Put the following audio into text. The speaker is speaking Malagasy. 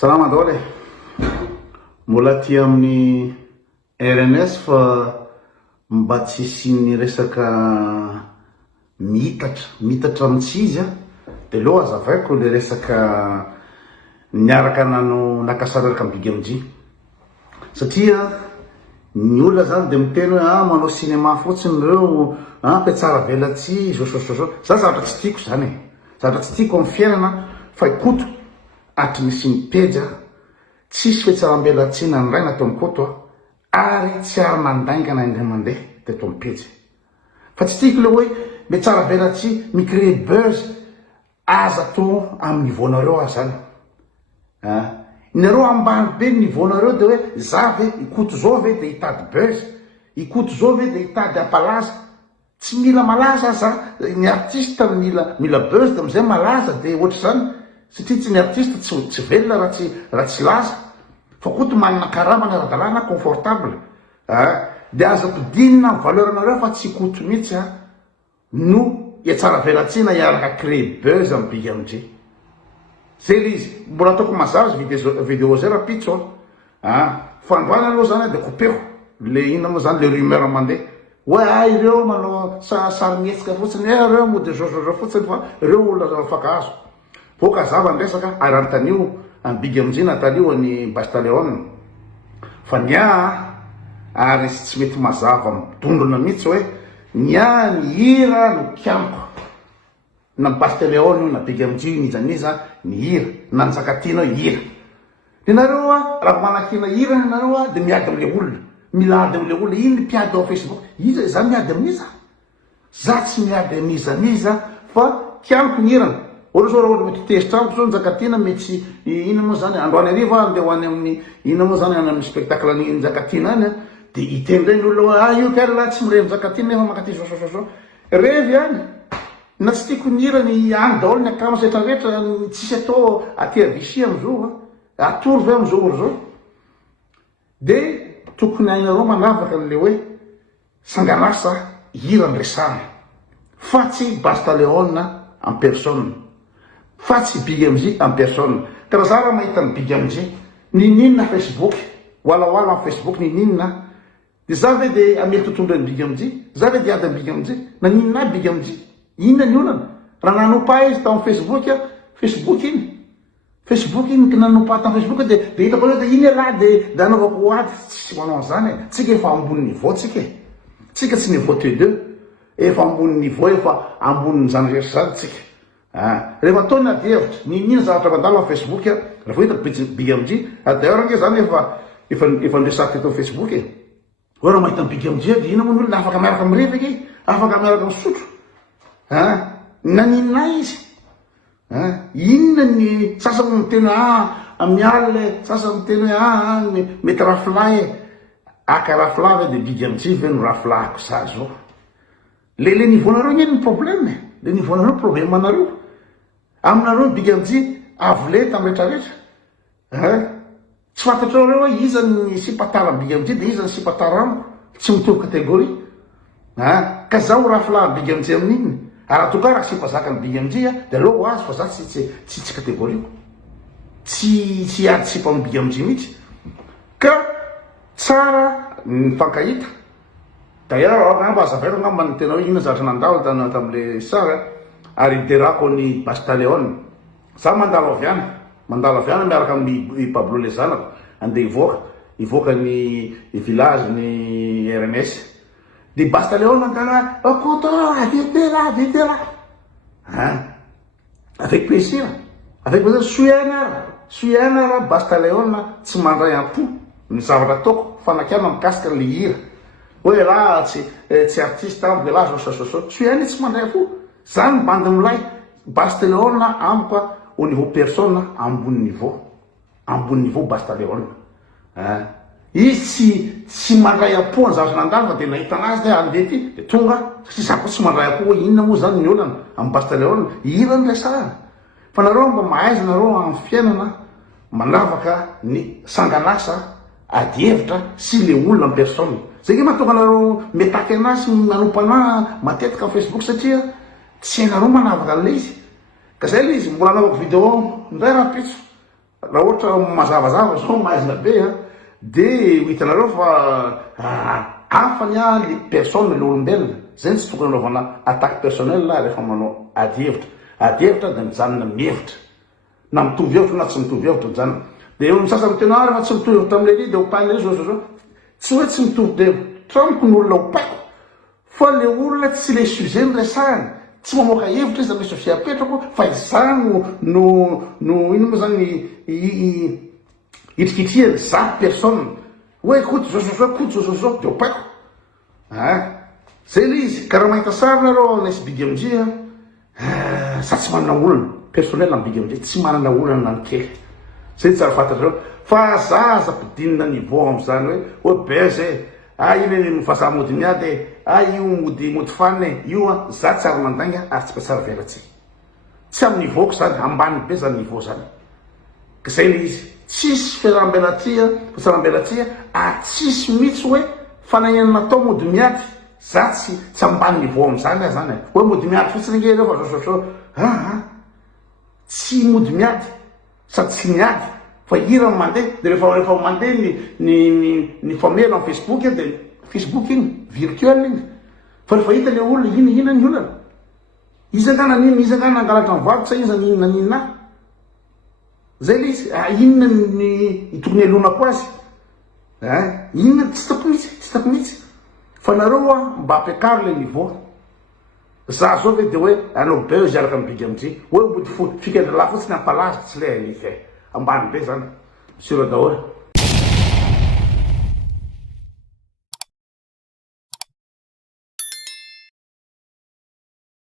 Salama daholo e. Mbola ty amin'ny RNS fa mba tsy siny resaka mitatra amitsy de lo azavaiko le resaka niaraka nakasararaka amin'ny Big MJ satria ny olona zany de miteny hoe manao cinéma fotsiny reo fa tsara velatsy zo za zavatra tsy tiako zany e. Zavatra tsy tiako amin'ny fiainana fa ikoto atry misy mipeja tsisy fiatsaram-belatsy nandray natao mikoto ary tsy ary mandaingana indray mandeha de atao mipeja fa tsy tiako le hoe me tsara velatsy micrée buzz aza atao amin'ny niveaunareo zany nareo ambany be niveaunareo de hoe za ve ikoto zao ve de hitady buzz, ikoto zao ve de hitady ampalaza. Tsy mila malaza za, ny artiste mila buzz de amizay malaza de ohatra zany satria tsy ny artiste tsy velona raha tsy laza fa koto manana karamana ara-dalàna confortable de aza ampidinina valeurnareo fa tsy ikoto mihitsy no iatsara velatsina iaraka créer buzz amin'ny Big MJ. Zay le izy mbola ataoko mazava vidéo zay raha pitso fa androany aloha zany de kopeko le ina moa zany le rumeur mandeha hoe ireo manao sary mietsika fotsiny reo mody zozozo fotsiny fa reo olona fakahazo voka zava ndresaka ary antanio amin'ny Big MJ natalio any Bastaleon fa ary tsy mety mazava midondrona mihitsy hoe ny hira no kiamiko na Bastaleon na Big MJ nizaniza ny hira na nzakatina hira de nareo raha manakina hira nareo de miady amle olona milady amle olona iny mpiady ao Facebook iza za miady amin'iza za tsy miady amizaniza fa kiamiko ny hirana ohatra zao raha mety tezitra amiko zao nzakatina mety ina moa zany androany ariva andeha hoany amin'ny ina moa zany any amin'ny spectacle ny nzakatina any de itendreny olona io kary laha tsy mirevy nzakatina nefa makaty so revy any na tsy tiako ny hira ny any daholo ny akamo rehetrarehetra tsisy atao aty avisi amizao atory ve amizao olo zao de tokony ainareo manavaka an'le hoe sanganasa hira ndresana fa tsy Bastaleon en personne fa tsy Big MJ en personne. Karaha za raha mahita ny Big MJ nininna Facebook wala en Facebook nininna de za ve de amely tontolo ny Big MJ za ve de ady Big MJ na ninna Big MJ inona ny olana raha nanompa izy tao Facebook Facebook iny nanompa tao Facebook de hitako hoe de iny ala de anaovako ady tsy manao zany tsika efa ambony niveau tsika tsy niveau T2 efa ambony niveau efa ambony zany rehetra zany tsika rehefa ataony adihevitra ninina zavatra mandalo amin'ny Facebook rehefa hitako Big MJ d'ailleurs nge zany efa ndresaka eto Facebook hoe raha mahita Big MJ de ina moa ny olona afaka miaraka mirevaka afaka miaraka misotro naninna izy inona ny sasany miteny miale sasany miteny hoe mety rafla aka rafla ve de Big MJ ve no rafla ako sa zao le niveaunareo ny problème le niveaunareo problème anareo aminareo Big MJ avole tamy rehetrarehetra tsy fantatrareo hoe iza ny sipatara Big MJ de iza ny sipatara amiko tsy mitovy kategorie ka zaho rafla Big MJ amin'iny ary atoka raha sipazaka ny Big MJ de aleo azy fa za tsy kategoriko tsy ady sipa amin'ny Big MJ mihitsy ka tsara ny fankahita d'ailleurs amba azavaiko ngamba ny tena hoe ina zavatra nandalo tam'le sara ary derako ny Bastaleon za mandalo aviana miaraka amin'ny Pablo le zanako andeha ivoaka ny village ny RNS de Bastaleon mandala koto avete là avec plaisir suiana Bastaleon tsy mandray ampo ny zavatra ataoko fanakiana mikasika le hira hoe raha tsy artiste de la suiana tsy mandray ampo zany bandy milay Bastaleon amiko au niveau personne ambony niveau Bastaleon izy tsy mandray ampo ny zavatra nandalo fa de nahita anazy de andeha ty de tonga satria zako tsy mandray ampo hoe inona moa zany ny olana amin'ny Bastaleon hira ny resahana fa nareo mba mahaiza nareo amin'ny fiainana manavaka ny sanganasa adihevitra sy le olona en personne zay ke mahatonga nareo metaky anazy nanompa ana matetika amin'ny Facebook satria tsy hainareo manavaka an'le izy ka zay le izy mbola anaovako vidéo ndray raha pitso raha ohatra mazavazava zao maizina be a de hitanareo fa hafany a le personne le olombelona zay tsy tokony anaovana attaque personnel rehefa manao ady hevitra de mijanona mihevitra na mitovy hevitra na tsy mitovy hevitra mijanona de eo misasany tena rehefa tsy mitovy hevitra am'le ry de opany zao tsy hoe tsy mitovy de trompiko ny olona opaiko fa le olona tsy le sujet miresahany tsy mamoaka hevitra izy da misy fiapetrako fa izany no ino moa zany hitrikitriany za personne hoe koto zao de opaiko zay le izy karaha mahita sary nareo naisy bigy amindria za tsy manana olana personnel amin'ny bigy amindria tsy manana olana na nikely zay tsara fantatrareo fa za zampidinina niveau am'izany hoe beze iny mifasamody miady io mody fane io za tsy ary mandainga ary tsy mba tsara velatsy tsy amin'ny niveauko zany ambany be zany niveau zany ka zay le izy tsisy fiaraham-belatria tsisy mihitsy hoe fanahiany natao mody miady za tsy ambany niveau am'izany zany hoe mody miady fotsiny nge reo fa so tsy mody miady sady tsy miady fa hira mandeha de rehefa mandeha ny famelo amin'ny Facebook de Facebook iny virtuel iny fa rehefa hita le olona ina ny olana izy angana nangalatra mivarotra izy naninona zay le izy inona ny tokony alonako azy inona tsy tako mihitsy fa nareo mba ampiakary le niveau za zao ve de hoe anao be zy araka mibigy amindry hoe mody fikendrila fotsiny ampalaza tsy le ambany be zany sura daholo